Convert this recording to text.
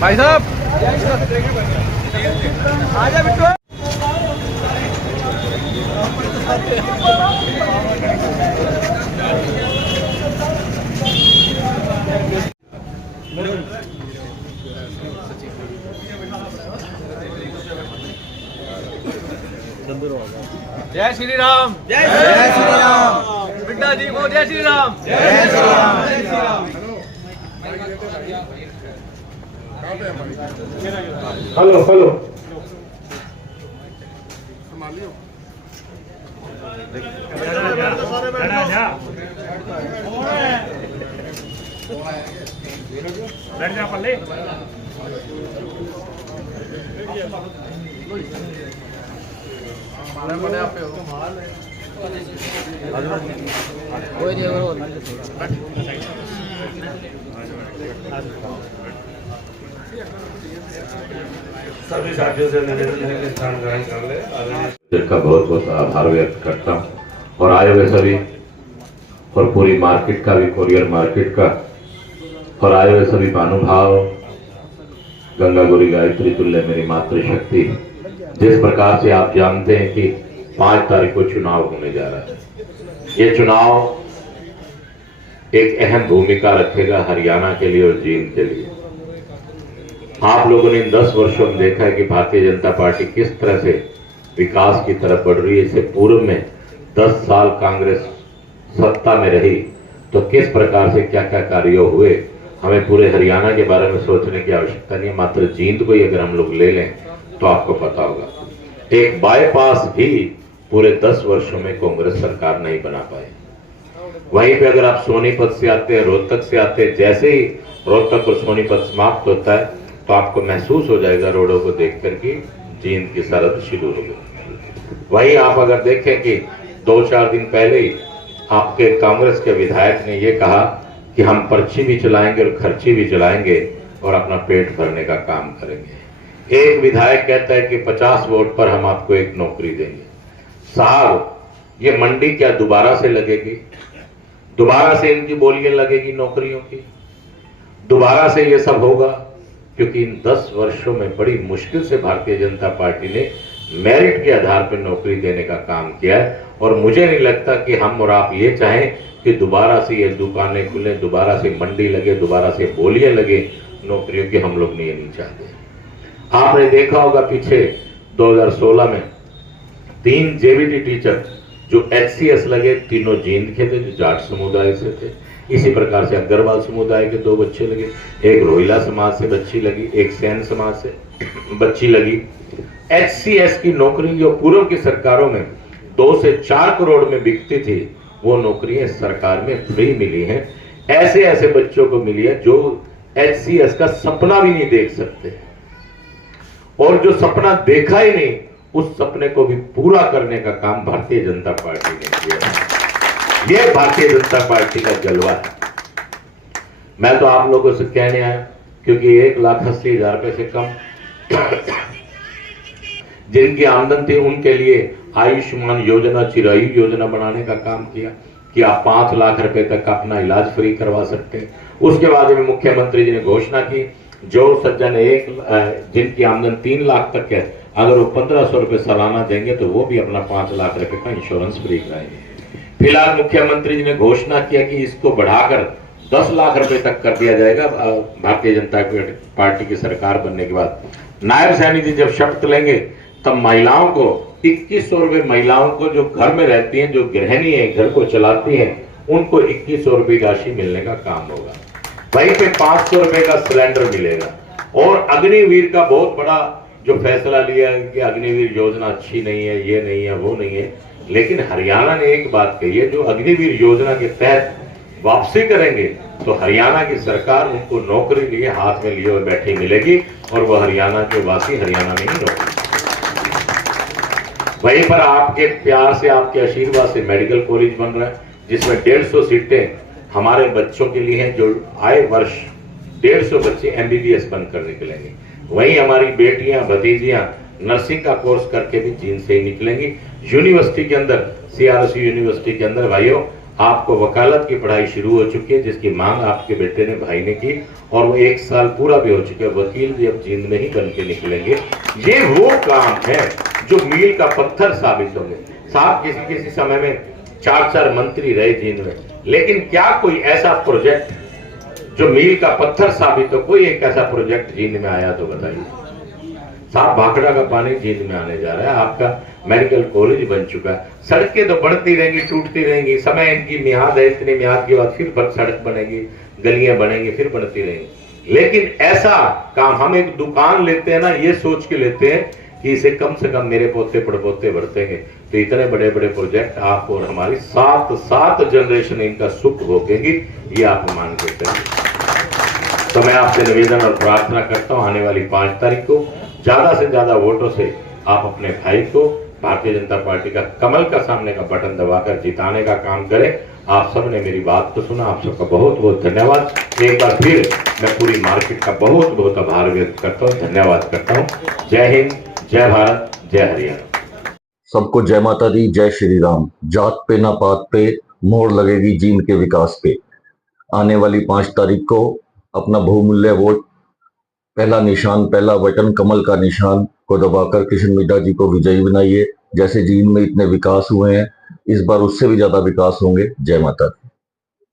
भाई साहब आजा बिट्टू। जय श्री राम, जय श्री राम। बिट्टा जी को जय श्री राम, जय श्री राम, जय श्री राम। हेलो हेलो बैठ जा पल्ले। सभी साथियों से निवेदन है कि स्थान ग्रहण कर ले। का बहुत बहुत आभार व्यक्त करता हूँ और आए हुए सभी और पूरी मार्केट का भी, कोरियर मार्केट का और आए हुए सभी भानुभाव, गंगा गौरी गायत्री तुल्य मेरी मातृशक्ति। जिस प्रकार से आप जानते हैं कि 5 तारीख को चुनाव होने जा रहा है, ये चुनाव एक अहम भूमिका रखेगा हरियाणा के लिए और जींद के लिए। आप लोगों ने इन 10 वर्षों में देखा है कि भारतीय जनता पार्टी किस तरह से विकास की तरफ बढ़ रही है। इससे पूर्व में 10 साल कांग्रेस सत्ता में रही तो किस प्रकार से क्या क्या कार्य हुए, हमें पूरे हरियाणा के बारे में सोचने की आवश्यकता नहीं है। मात्र जींद को ही अगर हम लोग ले लें तो आपको पता होगा, एक बाईपास भी पूरे 10 वर्षों में कांग्रेस सरकार नहीं बना पाई। वहीं पे अगर आप सोनीपत से आते हैं, रोहतक से आते हैं, जैसे ही रोहतक और सोनीपत समाप्त होता है तो आपको महसूस हो जाएगा रोडों को देख कर कि जींद की सरहद शुरू हो गई। वहीं आप अगर देखें कि 2-4 दिन पहले ही आपके कांग्रेस के विधायक ने यह कहा कि हम पर्ची भी चलाएंगे और खर्ची भी चलाएंगे और अपना पेट भरने का काम करेंगे। एक विधायक कहता है कि 50 वोट पर हम आपको एक नौकरी देंगे। साहब, ये मंडी क्या दोबारा से लगेगी? दोबारा से इनकी बोलियां लगेगी नौकरियों की? दोबारा से ये सब होगा? क्योंकि इन 10 वर्षों में बड़ी मुश्किल से भारतीय जनता पार्टी ने मेरिट के आधार पर नौकरी देने का काम किया है और मुझे नहीं लगता कि हम और आप ये चाहें कि दोबारा से ये दुकानें खुले, दोबारा से मंडी लगे, दोबारा से बोलियां लगे नौकरियों की। हम लोग नहीं चाहते। आपने देखा होगा पीछे 2016 में 3 जेबीटी टीचर जो HCS लगे, तीनों जींद के थे, जो जाट समुदाय से थे। इसी प्रकार से अग्रवाल समुदाय के 2 बच्चे लगे, एक रोहिला समाज से बच्ची लगी, एक सैन समाज से बच्ची लगी। HCS की नौकरी जो पूर्व की सरकारों में 2 से 4 करोड़ में बिकती थी, वो नौकरियां सरकार में फ्री मिली हैं। ऐसे ऐसे बच्चों को मिली है जो HCS का सपना भी नहीं देख सकते और जो सपना देखा ही नहीं, उस सपने को भी पूरा करने का काम भारतीय जनता पार्टी ने किया। ये भारतीय जनता पार्टी का जलवा है। मैं तो आप लोगों से कहने आया क्योंकि 1,80,000 रुपए से कम जिनकी आमदन थी उनके लिए आयुष्मान योजना, चिरायु योजना बनाने का काम किया कि आप 5 लाख रुपए तक अपना इलाज फ्री करवा सकते हैं। उसके बाद में मुख्यमंत्री जी ने घोषणा की, जो सज्जन जिनकी आमदन 3 लाख तक है, अगर वो 1,500 रुपए सालाना देंगे तो वो भी अपना 5 लाख रुपए का इंश्योरेंस फ्री कराएंगे। फिलहाल मुख्यमंत्री जी ने घोषणा किया कि इसको बढ़ाकर 10 लाख रुपए तक कर दिया जाएगा भारतीय जनता पार्टी की सरकार बनने के बाद। नायब सैनी जी जब शपथ लेंगे तब महिलाओं को 2100 रुपए, महिलाओं को जो घर में रहती हैं, जो गृहिणी है, घर को चलाती हैं, उनको 2100 रुपए राशि मिलने का काम होगा। वहीं पे 500 रुपए का सिलेंडर मिलेगा। और अग्निवीर का बहुत बड़ा जो फैसला लिया है कि अग्निवीर योजना अच्छी नहीं है, ये नहीं है, वो नहीं है, लेकिन हरियाणा ने एक बात कही है, जो अग्निवीर योजना के तहत वापसी करेंगे तो हरियाणा की सरकार उनको नौकरी लिए हाथ में लिए हुए बैठी मिलेगी और वो हरियाणा के वासी हरियाणा में ही नौकरी। वहीं पर आपके प्यार से, आपके आशीर्वाद से मेडिकल कॉलेज बन रहा है जिसमें 150 सीटें हमारे बच्चों के लिए हैं, जो आए वर्ष 150 बच्चे MBBS बनकर निकलेंगे। वहीं हमारी बेटियां भतीजियां नर्सिंग का कोर्स करके भी जींद से ही निकलेंगी। यूनिवर्सिटी के अंदर, CRSU यूनिवर्सिटी के अंदर भाइयों, आपको वकालत की पढ़ाई शुरू हो चुकी है जिसकी मांग आपके बेटे ने, भाई ने की, और वो 1 साल पूरा भी हो चुका है। वकील भी अब जींद में ही बन के निकलेंगे। ये वो काम है जो मील का पत्थर साबित होंगे। साहब किसी समय में 4 मंत्री रहे जींद में, लेकिन क्या कोई ऐसा प्रोजेक्ट जो मील का पत्थर साबित हो, कोई एक ऐसा प्रोजेक्ट जींद में आया तो बताइए। साहब भाखड़ा का पानी जींद में आने जा रहा है, आपका मेडिकल कॉलेज बन चुका है। सड़कें तो बढ़ती रहेंगी, टूटती रहेंगी, समय इनकी मियाद है, इतनी मियाद के बाद फिर सड़क बनेगी, गलियां बनेंगी, फिर बनती रहेंगी। लेकिन ऐसा काम हम एक दुकान लेते हैं ना, ये सोच के लेते हैं कि इसे कम से कम मेरे पोते पड़पोते बढ़तेंगे, तो इतने बड़े बड़े प्रोजेक्ट आप और हमारी 7 जनरेशन इनका सुख भोगेंगी, ये आप मान के चलिए। तो मैं आपसे निवेदन और प्रार्थना करता हूं, आने वाली 5 तारीख को ज्यादा से ज्यादा वोटों से आप अपने भाई को भारतीय जनता पार्टी का कमल का सामने का बटन दबाकर जिताने का काम करें। आप सबने मेरी बात को सुना, आप सबका बहुत बहुत धन्यवाद। एक बार फिर मैं पूरी मार्केट का बहुत बहुत आभार व्यक्त करता हूँ, धन्यवाद करता हूँ। जय हिंद, जय भारत, जय हरियाणा। सबको जय माता दी, जय श्री राम। जात पे ना पात पे मोहर लगेगी जींद के विकास पे। आने वाली 5 तारीख को अपना बहुमूल्य वोट, पहला निशान, पहला बटन कमल का निशान को दबाकर किशन मिड्ढा जी को विजयी बनाइए। जैसे जींद में इतने विकास हुए हैं, इस बार उससे भी ज्यादा विकास होंगे। जय माता दी।